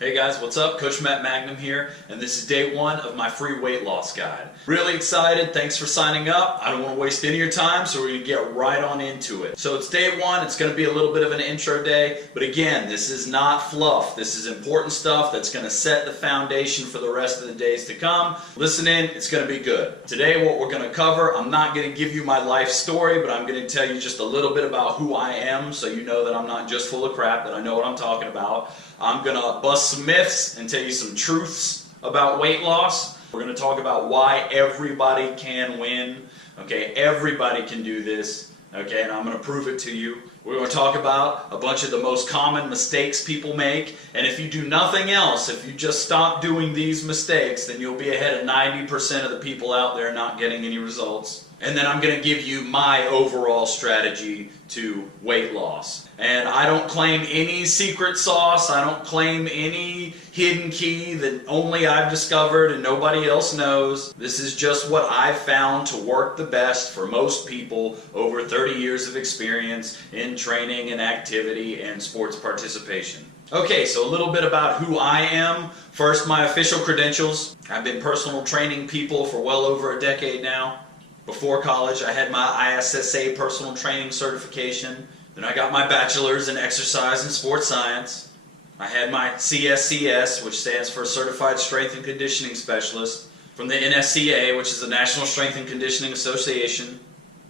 Hey guys, what's up? Coach Magnum here, and this is day one of my free weight loss guide. Really excited, thanks for signing up. I don't want to waste any of your time, so we're going to get right on into it. So it's day one, it's going to be a little bit of an intro day, but again, this is not fluff. This is important stuff that's going to set the foundation for the rest of the days to come. Listen in, it's going to be good. Today what we're going to cover, I'm not going to give you my life story, but I'm going to tell you just a little bit about who I am, so you know that I'm not just full of crap, that I know what I'm talking about. I'm going to bust some myths and tell you some truths about weight loss. We're going to talk about why everybody can win. Okay, everybody can do this. Okay, and I'm going to prove it to you. We're going to talk about a bunch of the most common mistakes people make. And if you do nothing else, if you just stop doing these mistakes, then you'll be ahead of 90% of the people out there not getting any results. And then I'm going to give you my overall strategy to weight loss. And I don't claim any secret sauce. I don't claim any hidden key that only I've discovered and nobody else knows. This is just what I've found to work the best for most people over 30 years of experience in training and activity and sports participation. Okay, so a little bit about who I am. First, my official credentials. I've been personal training people for well over a decade now. Before college, I had my ISSA personal training certification. Then I got my bachelor's in exercise and sports science. I had my CSCS, which stands for Certified Strength and Conditioning Specialist, from the NSCA, which is the National Strength and Conditioning Association.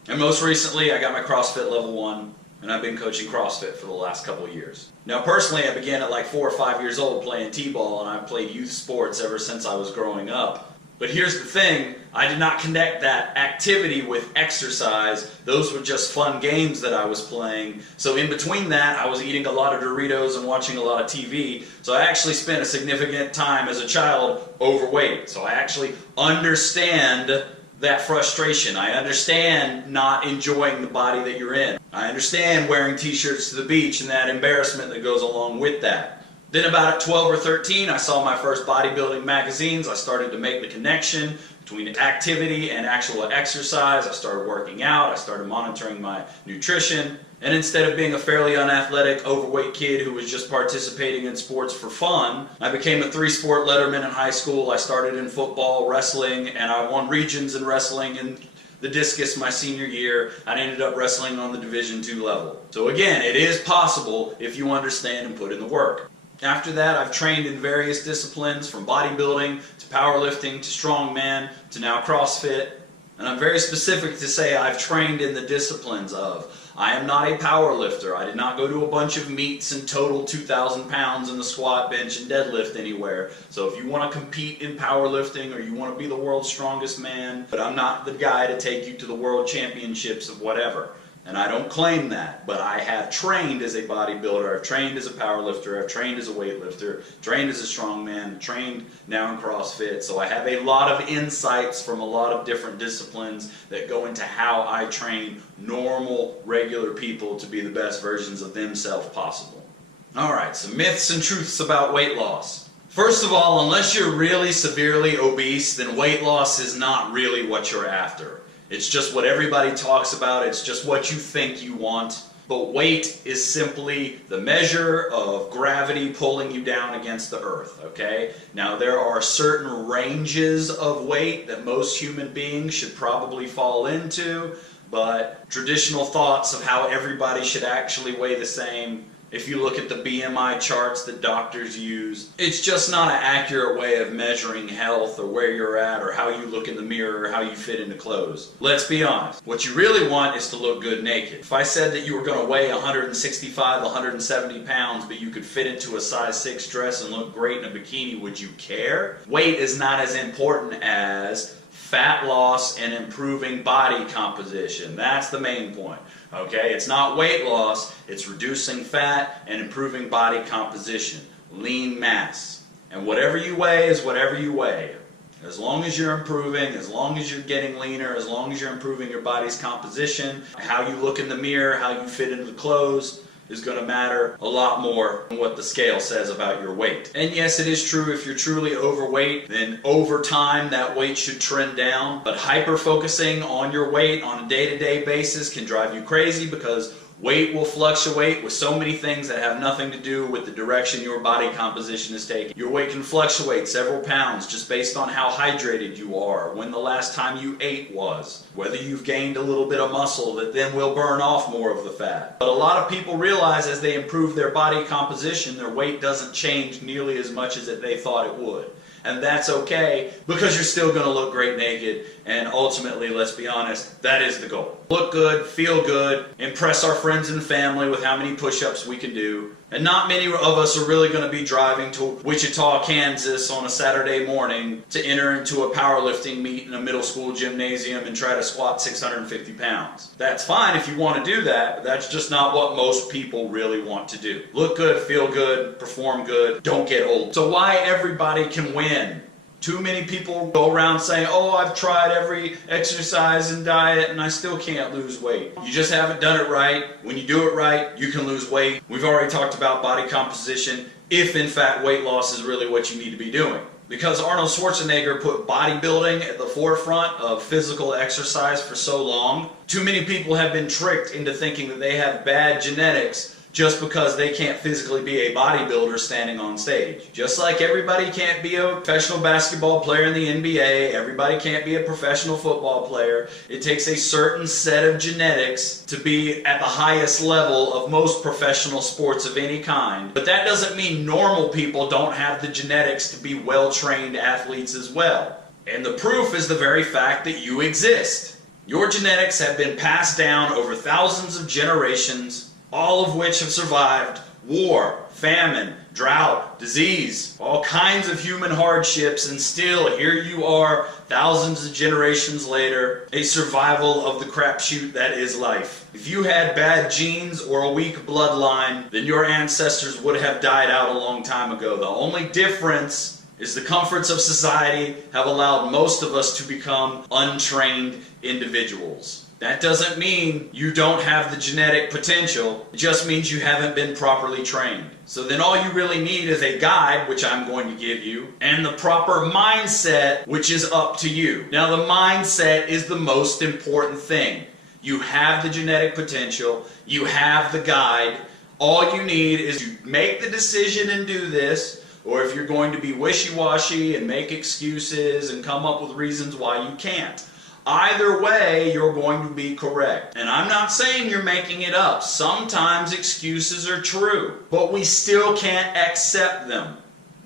And most recently, I got my CrossFit Level 1, and I've been coaching CrossFit for the last couple of years. Now, personally, I began at like 4 or 5 years old playing t-ball, and I've played youth sports ever since I was growing up. But here's the thing, I did not connect that activity with exercise. Those were just fun games that I was playing. So in between that, I was eating a lot of Doritos and watching a lot of TV. So I actually spent a significant time as a child overweight. So I actually understand that frustration. I understand not enjoying the body that you're in. I understand wearing t-shirts to the beach and that embarrassment that goes along with that. Then about at 12 or 13, I saw my first bodybuilding magazines. I started to make the connection between activity and actual exercise. I started working out. I started monitoring my nutrition. And instead of being a fairly unathletic, overweight kid who was just participating in sports for fun, I became a 3-sport letterman in high school. I started in football, wrestling, and I won regions in wrestling and the discus my senior year. I ended up wrestling on the Division II level. So again, it is possible if you understand and put in the work. After that, I've trained in various disciplines, from bodybuilding to powerlifting to strongman to now CrossFit. And I'm very specific to say I've trained in the disciplines of. I am not a power lifter. I did not go to a bunch of meets and total 2,000 pounds in the squat, bench, and deadlift anywhere. So if you want to compete in powerlifting or you want to be the world's strongest man, but I'm not the guy to take you to the world championships of whatever. And I don't claim that, but I have trained as a bodybuilder, I've trained as a powerlifter, I've trained as a weightlifter, trained as a strongman, trained now in CrossFit. So I have a lot of insights from a lot of different disciplines that go into how I train normal, regular people to be the best versions of themselves possible. Alright, some myths and truths about weight loss. First of all, unless you're really severely obese, then weight loss is not really what you're after. It's just what everybody talks about, it's just what you think you want. But weight is simply the measure of gravity pulling you down against the earth, okay? Now there are certain ranges of weight that most human beings should probably fall into, but traditional thoughts of how everybody should actually weigh the same, if you look at the BMI charts that doctors use, it's just not an accurate way of measuring health or where you're at or how you look in the mirror or how you fit into clothes. Let's be honest. What you really want is to look good naked. If I said that you were going to weigh 165, 170 pounds, but you could fit into a size 6 dress and look great in a bikini, would you care? Weight is not as important as fat loss and improving body composition. That's the main point. Okay, it's not weight loss, it's reducing fat and improving body composition, lean mass. And whatever you weigh is whatever you weigh. As long as you're improving, as long as you're getting leaner, as long as you're improving your body's composition, how you look in the mirror, how you fit into the clothes, is going to matter a lot more than what the scale says about your weight. And yes, it is true, if you're truly overweight, then over time that weight should trend down. But hyper-focusing on your weight on a day-to-day basis can drive you crazy, because Weight will fluctuate with so many things that have nothing to do with the direction your body composition is taking. Your weight can fluctuate several pounds just based on how hydrated you are, when the last time you ate was, whether you've gained a little bit of muscle that then will burn off more of the fat. But a lot of people realize as they improve their body composition, their weight doesn't change nearly as much as they thought it would. And that's okay, because you're still going to look great naked, and ultimately, let's be honest, that is the goal. Look good, feel good, impress our friends and family with how many push-ups we can do. And not many of us are really going to be driving to Wichita, Kansas on a Saturday morning to enter into a powerlifting meet in a middle school gymnasium and try to squat 650 pounds. That's fine if you want to do that, but that's just not what most people really want to do. Look good, feel good, perform good, don't get old. So why everybody can win? Too many people go around saying, oh, I've tried every exercise and diet and I still can't lose weight. You just haven't done it right. When you do it right, you can lose weight. We've already talked about body composition, if in fact weight loss is really what you need to be doing. Because Arnold Schwarzenegger put bodybuilding at the forefront of physical exercise for so long, too many people have been tricked into thinking that they have bad genetics just because they can't physically be a bodybuilder standing on stage. Just like everybody can't be a professional basketball player in the NBA, everybody can't be a professional football player. It takes a certain set of genetics to be at the highest level of most professional sports of any kind. But that doesn't mean normal people don't have the genetics to be well-trained athletes as well. And the proof is the very fact that you exist. Your genetics have been passed down over thousands of generations, all of which have survived war, famine, drought, disease, all kinds of human hardships, and still here you are, thousands of generations later, a survival of the crapshoot that is life. If you had bad genes or a weak bloodline, then your ancestors would have died out a long time ago. The only difference is the comforts of society have allowed most of us to become untrained individuals. That doesn't mean you don't have the genetic potential. It just means you haven't been properly trained. So then all you really need is a guide, which I'm going to give you, and the proper mindset, which is up to you. Now the mindset is the most important thing. You have the genetic potential. You have the guide. All you need is to make the decision and do this, or if you're going to be wishy-washy and make excuses and come up with reasons why you can't. Either way, you're going to be correct. And I'm not saying you're making it up. Sometimes excuses are true, but we still can't accept them.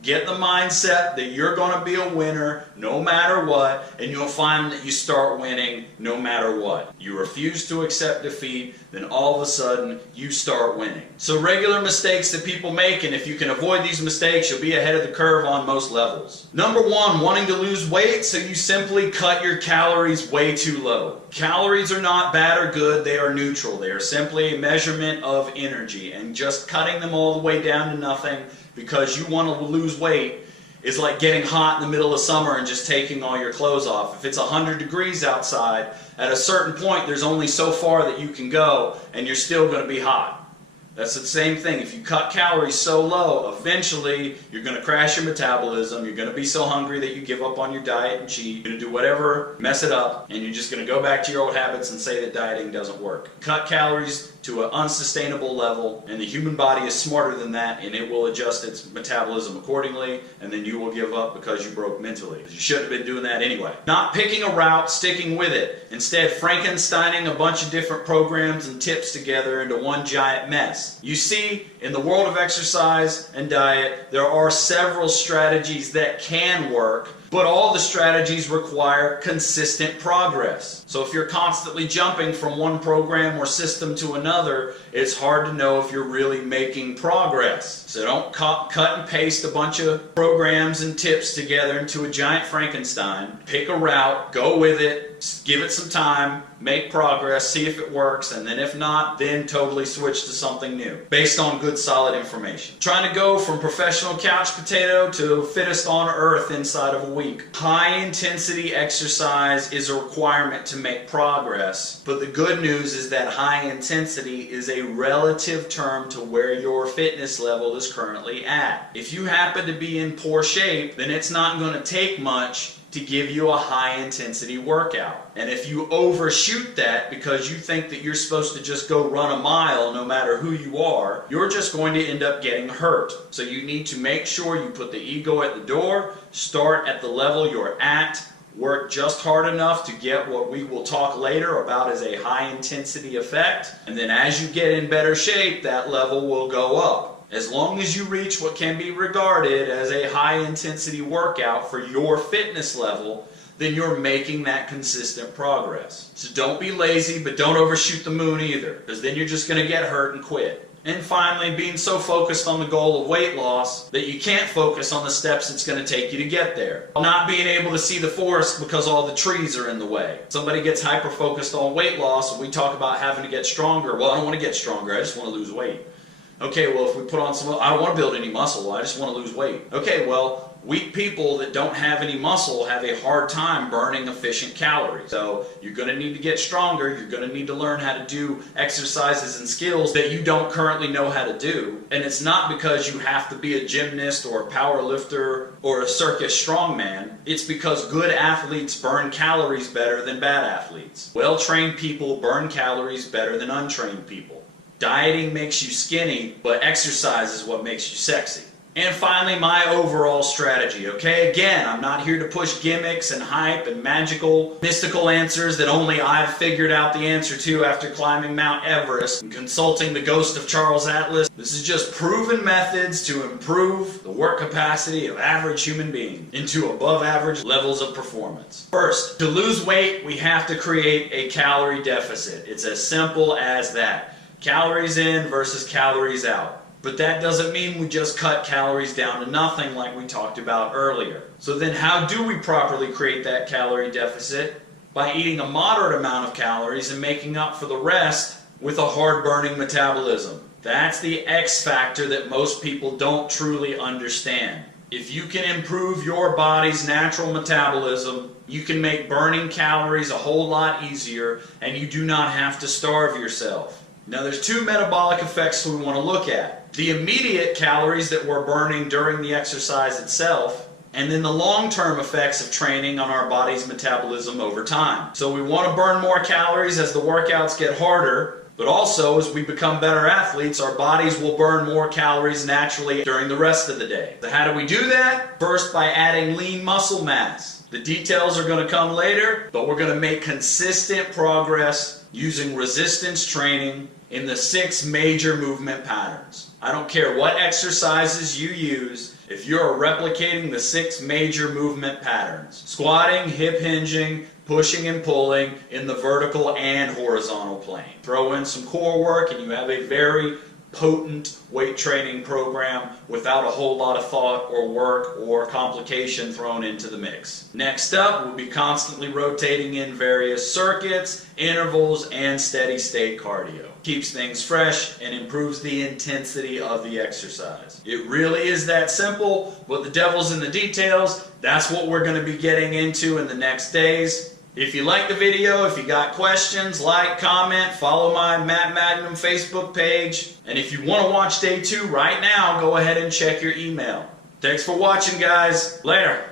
Get the mindset that you're going to be a winner no matter what, and you'll find that you start winning no matter what. You refuse to accept defeat, then all of a sudden you start winning. So regular mistakes that people make, and if you can avoid these mistakes, you'll be ahead of the curve on most levels. Number one, wanting to lose weight, so you simply cut your calories way too low. Calories are not bad or good, they are neutral. They are simply a measurement of energy, and just cutting them all the way down to nothing because you want to lose weight is like getting hot in the middle of summer and just taking all your clothes off. If it's 100 degrees outside, at a certain point there's only so far that you can go and you're still going to be hot. That's the same thing. If you cut calories so low, eventually you're going to crash your metabolism. You're going to be so hungry that you give up on your diet and cheat. You're going to do whatever, mess it up, and you're just going to go back to your old habits and say that dieting doesn't work. Cut calories to an unsustainable level, and the human body is smarter than that, and it will adjust its metabolism accordingly, and then you will give up because you broke mentally. You shouldn't have been doing that anyway. Not picking a route, sticking with it. Instead, Frankensteining a bunch of different programs and tips together into one giant mess. You see, in the world of exercise and diet, there are several strategies that can work, but all the strategies require consistent progress. So if you're constantly jumping from one program or system to another, it's hard to know if you're really making progress. So don't cut and paste a bunch of programs and tips together into a giant Frankenstein. Pick a route, go with it, give it some time, make progress, see if it works, and then if not, then totally switch to something new based on good solid information. Trying to go from professional couch potato to fittest on earth inside of a week. High intensity exercise is a requirement to make progress, but the good news is that high intensity is a relative term to where your fitness level is currently at. If you happen to be in poor shape, then it's not going to take much to give you a high intensity workout. And if you overshoot that because you think that you're supposed to just go run a mile no matter who you are, you're just going to end up getting hurt. So you need to make sure you put the ego at the door, start at the level you're at, work just hard enough to get what we will talk later about as a high intensity effect, and then as you get in better shape, that level will go up. As long as you reach what can be regarded as a high intensity workout for your fitness level, then you're making that consistent progress. So don't be lazy, but don't overshoot the moon either, because then you're just going to get hurt and quit. And finally, being so focused on the goal of weight loss that you can't focus on the steps it's going to take you to get there. Not being able to see the forest because all the trees are in the way. Somebody gets hyper-focused on weight loss and we talk about having to get stronger. Well, I don't want to get stronger, I just want to lose weight. Okay, well, if we put on some, I don't want to build any muscle, I just want to lose weight. Okay, well, weak people that don't have any muscle have a hard time burning efficient calories. So you're going to need to get stronger, you're going to need to learn how to do exercises and skills that you don't currently know how to do. And it's not because you have to be a gymnast or a power lifter or a circus strongman. It's because good athletes burn calories better than bad athletes. Well-trained people burn calories better than untrained people. Dieting makes you skinny, but exercise is what makes you sexy. And finally, my overall strategy, okay? Again, I'm not here to push gimmicks and hype and magical, mystical answers that only I've figured out the answer to after climbing Mount Everest and consulting the ghost of Charles Atlas. This is just proven methods to improve the work capacity of average human beings into above average levels of performance. First, to lose weight, we have to create a calorie deficit. It's as simple as that. Calories in versus calories out. But that doesn't mean we just cut calories down to nothing like we talked about earlier. So then how do we properly create that calorie deficit? By eating a moderate amount of calories and making up for the rest with a hard-burning metabolism. That's the X factor that most people don't truly understand. If you can improve your body's natural metabolism, you can make burning calories a whole lot easier, and you do not have to starve yourself. Now there's two metabolic effects we want to look at. The immediate calories that we're burning during the exercise itself, and then the long-term effects of training on our body's metabolism over time. So we want to burn more calories as the workouts get harder, but also as we become better athletes, our bodies will burn more calories naturally during the rest of the day. So how do we do that? First, by adding lean muscle mass. The details are going to come later, but we're going to make consistent progress using resistance training in the 6 major movement patterns. I don't care what exercises you use, if you're replicating the 6 major movement patterns. Squatting, hip hinging, pushing and pulling in the vertical and horizontal plane. Throw in some core work and you have a very potent weight training program without a whole lot of thought or work or complication thrown into the mix. Next up, we'll be constantly rotating in various circuits, intervals, and steady state cardio. Keeps things fresh and improves the intensity of the exercise. It really is that simple, but the devil's in the details. That's what we're going to be getting into in the next days. If you like the video, if you got questions, like, comment, follow my Matt Magnum Facebook page. And if you want to watch day 2 right now, go ahead and check your email. Thanks for watching, guys. Later.